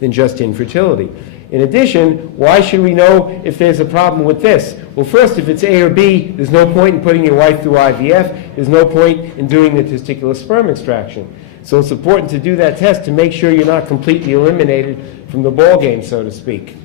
than just infertility. In addition, why should we know if there's a problem with this? Well, first, if it's A or B, there's no point in putting your wife through IVF. There's no point in doing the testicular sperm extraction. So it's important to do that test to make sure you're not completely eliminated from the ball game, so to speak.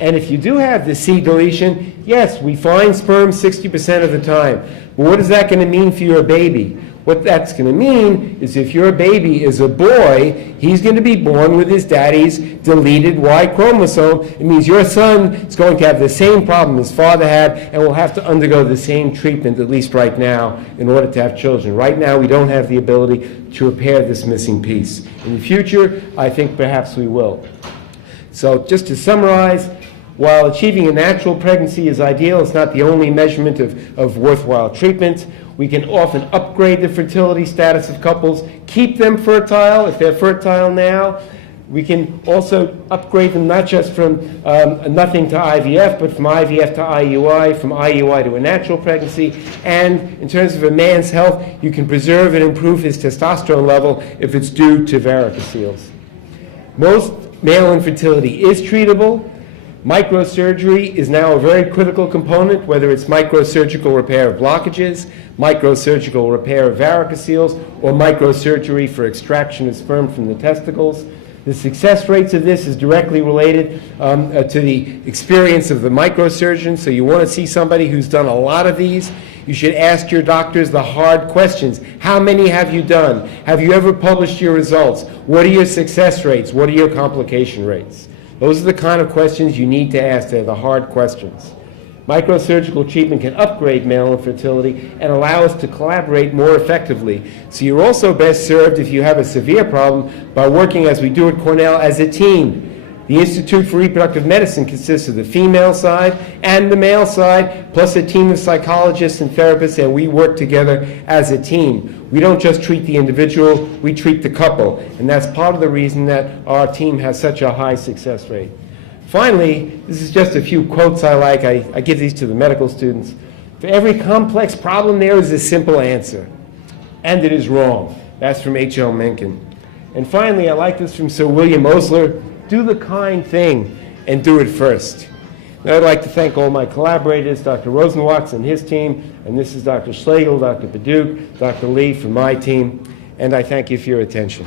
And if you do have the C deletion, yes, we find sperm 60% of the time. But what is that going to mean for your baby? What that's going to mean is if your baby is a boy, he's going to be born with his daddy's deleted Y chromosome. It means your son is going to have the same problem his father had and will have to undergo the same treatment, at least right now, in order to have children. Right now, we don't have the ability to repair this missing piece. In the future, I think perhaps we will. So just to summarize, while achieving a natural pregnancy is ideal, it's not the only measurement of worthwhile treatment. We can often upgrade the fertility status of couples, keep them fertile if they're fertile now. We can also upgrade them not just from nothing to IVF, but from IVF to IUI, from IUI to a natural pregnancy. And in terms of a man's health, you can preserve and improve his testosterone level if it's due to varicoceles. Most male infertility is treatable. Microsurgery is now a very critical component, whether it's microsurgical repair of blockages, microsurgical repair of varicoceles, or microsurgery for extraction of sperm from the testicles. The success rates of this is directly related to the experience of the microsurgeon. So you want to see somebody who's done a lot of these. You should ask your doctors the hard questions. How many have you done? Have you ever published your results? What are your success rates? What are your complication rates? Those are the kind of questions you need to ask. They're the hard questions. Microsurgical treatment can upgrade male infertility and allow us to collaborate more effectively. So you're also best served if you have a severe problem by working, as we do at Cornell, as a team. The Institute for Reproductive Medicine consists of the female side and the male side, plus a team of psychologists and therapists, and we work together as a team. We don't just treat the individual, we treat the couple, and that's part of the reason that our team has such a high success rate. Finally, this is just a few quotes I like. I give these to the medical students. For every complex problem, there is a simple answer, and it is wrong. That's from H.L. Mencken. And finally, I like this from Sir William Osler. Do the kind thing and do it first. Now, I'd like to thank all my collaborators, Dr. Rosenwatz and his team, and this is Dr. Schlegel, Dr. Paduch, Dr. Lee from my team, and I thank you for your attention.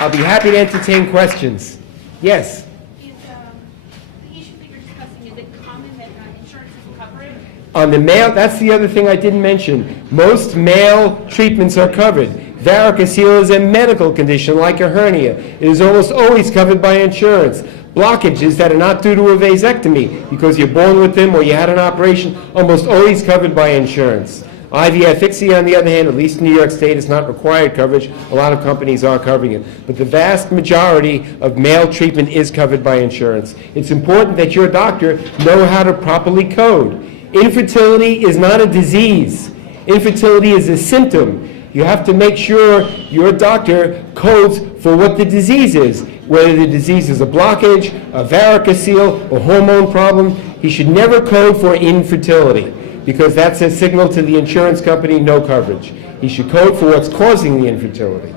I'll be happy to entertain questions. Yes? Is the issue that you're discussing, is it common that insurance doesn't cover it? On the male, that's the other thing I didn't mention. Most male treatments are covered. Varicocele is a medical condition like a hernia. It is almost always covered by insurance. Blockages that are not due to a vasectomy because you're born with them or you had an operation, almost always covered by insurance. IVF ICSI, on the other hand, at least in New York State, is not required coverage. A lot of companies are covering it. But the vast majority of male treatment is covered by insurance. It's important that your doctor know how to properly code. Infertility is not a disease. Infertility is a symptom. You have to make sure your doctor codes for what the disease is, whether the disease is a blockage, a varicocele, a hormone problem. He should never code for infertility because that's a signal to the insurance company, no coverage. He should code for what's causing the infertility.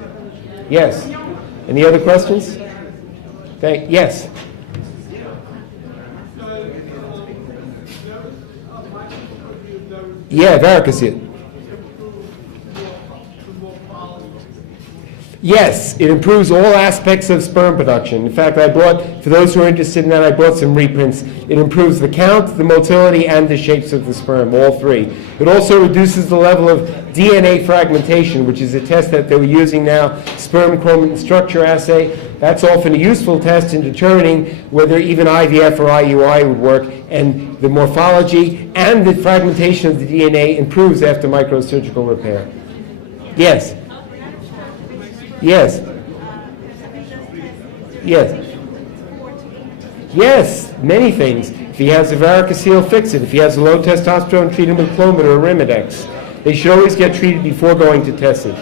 Yes? Any other questions? Yes? Yeah, varicocele. Yes, it improves all aspects of sperm production. In fact, for those who are interested in that, I brought some reprints. It improves the count, the motility, and the shapes of the sperm, all three. It also reduces the level of DNA fragmentation, which is a test that they were using now, sperm chromatin structure assay. That's often a useful test in determining whether even IVF or IUI would work, and the morphology and the fragmentation of the DNA improves after microsurgical repair. Yes? Yes. Yes. Yes, many things. If he has a varicocele, fix it. If he has a low testosterone, treat him with Clomid or Arimidex. They should always get treated before going to test it.